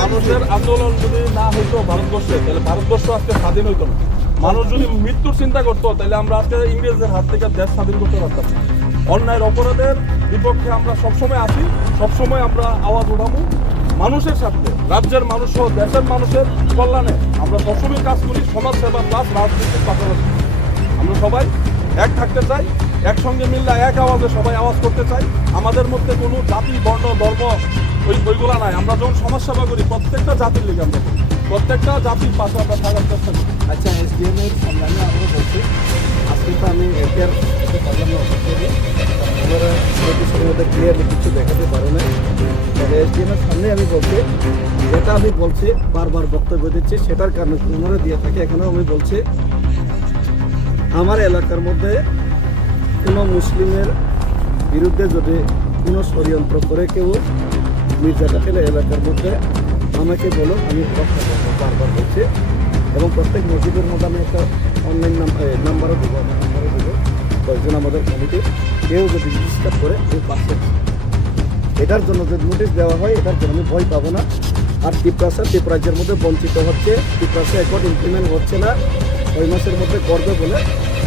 মানুষের আন্দোলন যদি না হইতো ভারতবর্ষে, তাহলে ভারতবর্ষ আজকে স্বাধীন হইতো না। মানুষ যদি মৃত্যুর চিন্তা করতো, তাহলে আমরা আজকে ইংরেজদের হাত থেকে দেশ স্বাধীন করতে পারতাম না। অন্যায়ের অপরাধের বিপক্ষে আমরা সবসময় আসি, সবসময় আমরা আওয়াজ উঠাবো। মানুষের সাথে, রাজ্যের মানুষ সহ দেশের মানুষের কল্যাণে আমরা সবসময় কাজ করি। সমাজ সেবা প্লাস রাজনীতির পাশাপাশি আমরা সবাই এক থাকতে চাই, একসঙ্গে মিললে এক আওয়াজে সবাই আওয়াজ করতে চাই। আমাদের মধ্যে কোনো জাতি, বর্ণ, ধর্ম ওইগুলা নাই। আমরা যখন সমাজ সেবা করি প্রত্যেকটা জাতির লিগে আমরা করি, প্রত্যেকটা জাতির পাশে আমরা থাকার চেষ্টা করি। আচ্ছা, এসডিএম এর সংগ্রামে আমরা বলছি, আজকে তো আমি এটার সাথে পারলাম না, ওনারা নোটিশের মধ্যে ক্লিয়ারলি কিছু দেখাতে পারে না। তবে এসডিএম এর সামনে আমি বলছি, যেটা আমি বলছি বারবার বক্তব্য দিচ্ছি, সেটার কারণে ওনারা দিয়ে থাকে। এখানেও আমি বলছি, আমার এলাকার মধ্যে কোনো মুসলিমের বিরুদ্ধে যদি কোনো ষড়যন্ত্র করে কেউ মির্জা কাফেলা এলাকার মধ্যে আমাকে বলো, আমি রক্ষা করবো, বারবার বলছি। এবং প্রত্যেক মসজিদের মধ্যে আমি একটা অনলাইন নাম্বারও দেবো, আমার নাম্বারও দেবো। কয়েকজন আমাদের কমিটি কেউ যদি ডিস্টার্ব করে আমি পাশে আছি। এটার জন্য যদি নোটিশ দেওয়া হয়, এটার জন্য আমি ভয় পাবো না। আর ত্রিপুরাজ্যের মধ্যে বঞ্চিত হচ্ছে, ত্রিপুরাসে অ্যাকর্ড ইমপ্লিমেন্ট হচ্ছে না। 6 মাসের মধ্যে করবে বলে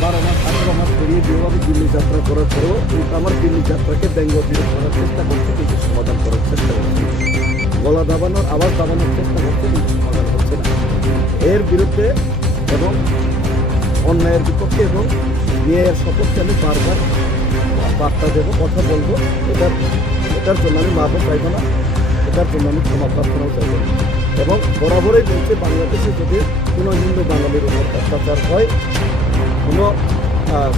12 মাস 18 মাস পেরিয়ে দিয়েও আমি দিল্লি যাত্রা করার পরেও আমার দিল্লি যাত্রাকে ব্যঙ্গ বিরোধ করার চেষ্টা করছে, কিন্তু সমাধান করার চেষ্টা করছে। গলা দাবানোর, আওয়াজ দাবানোর চেষ্টা করছে, কিন্তু সমাধান হচ্ছে না। এর বিরুদ্ধে এবং অন্যায়ের বিপক্ষে এবং ন্যায়ের সপক্ষে আমি বারবার বার্তা দেবো, কথা বলবো। এটার জন্য আমি মাফও চাইবো না, এটার জন্য আমি ক্ষমা প্রার্থনাও চাইব না। এবং বরাবরই বলছে, বাংলাদেশে যদি কোনো হিন্দু বাঙালির উপর অত্যাচার হয়, কোনো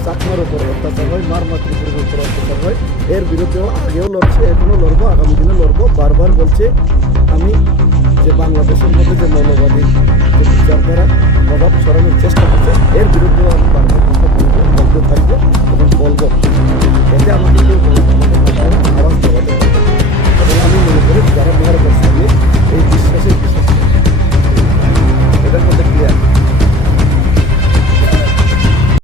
চাকমার উপর অত্যাচার হয়, মার মাতৃপুরের উপর অত্যাচার হয়, এর বিরুদ্ধেও আগেও লড়ছে, এখনও লড়বো, আগামী দিনে লড়বো। বারবার বলছে আমি যে বাংলাদেশের মধ্যে যে মৌলবাদী যে বিচারধারা প্রভাব সরানোর চেষ্টা করছে, এর বিরুদ্ধে